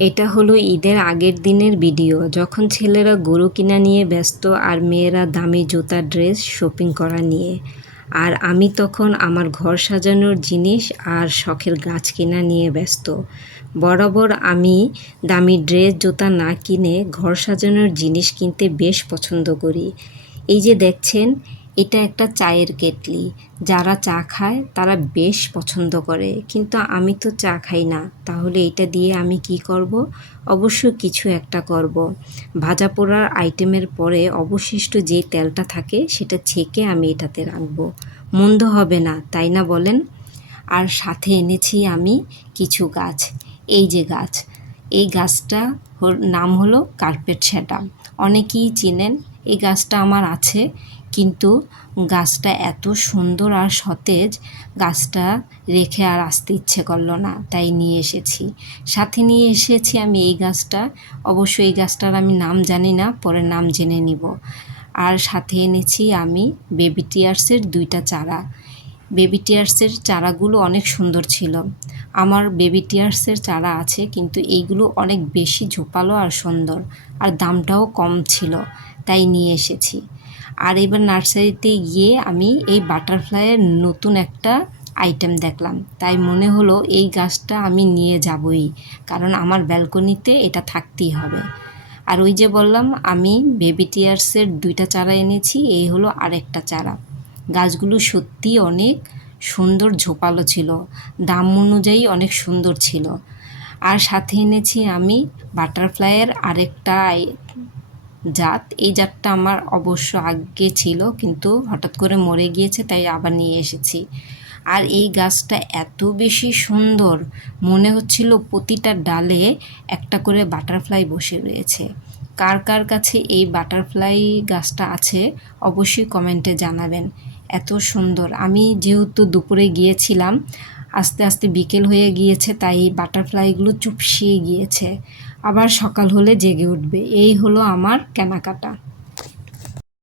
এটা হলো ঈদের আগের দিনের ভিডিও, যখন ছেলেরা গরু কিনা নিয়ে ব্যস্ত আর মেয়েরা দামি জুতা, ড্রেস শপিং করা নিয়ে। আর আমি তখন আমার ঘর সাজানোর জিনিস আর শখের গাছ কেনা নিয়ে ব্যস্ত। বরাবর আমি দামি ড্রেস, জুতা না কিনে ঘর সাজানোর জিনিস কিনতে বেশ পছন্দ করি। এই যে দেখছেন, এটা একটা চায়ের কেটলি। যারা চা খায় তারা বেশ পছন্দ করে, কিন্তু আমি তো চা খাই না। তাহলে এটা দিয়ে আমি কি করব? অবশ্য কিছু একটা করব। ভাজা পোড়ার আইটেমের পরে অবশিষ্ট যে তেলটা থাকে সেটা ছেঁকে আমি এটাতে রাখবো। মন্দ হবে না, তাই না বলেন? আর সাথে এনেছি আমি কিছু গাছ। এই যে গাছ, এই গাছটা নাম হলো কার্পেট সেটা। অনেকেই চেনেন। এই গাছটা আমার আছে, কিন্তু গাছটা এত সুন্দর আর সতেজ, গাছটা রেখে আর আসতে ইচ্ছে করলো না, তাই নিয়ে এসেছি। সাথে নিয়ে এসেছি আমি এই গাছটা। অবশ্য এই গাছটার আমি নাম জানি না, পরে নাম জেনে নিব। আর সাথে এনেছি আমি বেবি টিয়ার্সের 2টা চারা। বেবি টিয়ার্সের চারাগুলো অনেক সুন্দর ছিল। আমার বেবি টিয়ার্সের চারা আছে, কিন্তু এইগুলো অনেক বেশি ঝোপালো আর সুন্দর, আর দামটাও কম ছিল, তাই নিয়ে এসেছি। আর এবার নার্সারিতে গিয়ে আমি এই বাটারফ্লাইয়ের নতুন একটা আইটেম দেখলাম, তাই মনে হলো এই গাছটা আমি নিয়ে যাবই, কারণ আমার ব্যালকনিতে এটা থাকতেই হবে। আর ওই যে বললাম আমি বেবি টিয়ার্সের 2টা চারা এনেছি, এই হলো আরেকটা চারা। গাছগুলো সত্যিই অনেক সুন্দর, ঝোপালো ছিল, দাম অনুযায়ী অনেক সুন্দর ছিল। আর সাথে এনেছি আমি বাটারফ্লাইয়ের আরেকটা জাত। এই জাতটা আমার অবশ্য আগে ছিল, কিন্তু হঠাৎ করে মরে গিয়েছে, তাই আবার নিয়ে এসেছি। আর এই গাছটা এত বেশি সুন্দর, মনে হচ্ছিল প্রতিটা ডালে একটা করে বাটারফ্লাই বসে রয়েছে। কার কার কাছে এই বাটারফ্লাই গাছটা আছে অবশ্যই কমেন্টে জানাবেন। এত সুন্দর। আমি যেহেতু দুপুরে গিয়েছিলাম, আস্তে আস্তে বিকেল হয়ে গিয়েছে, তাই এই বাটারফ্লাইগুলো চুপসিয়ে গিয়েছে। আবার সকাল হলে জেগে উঠবে। এই হলো আমার কেনাকাটা।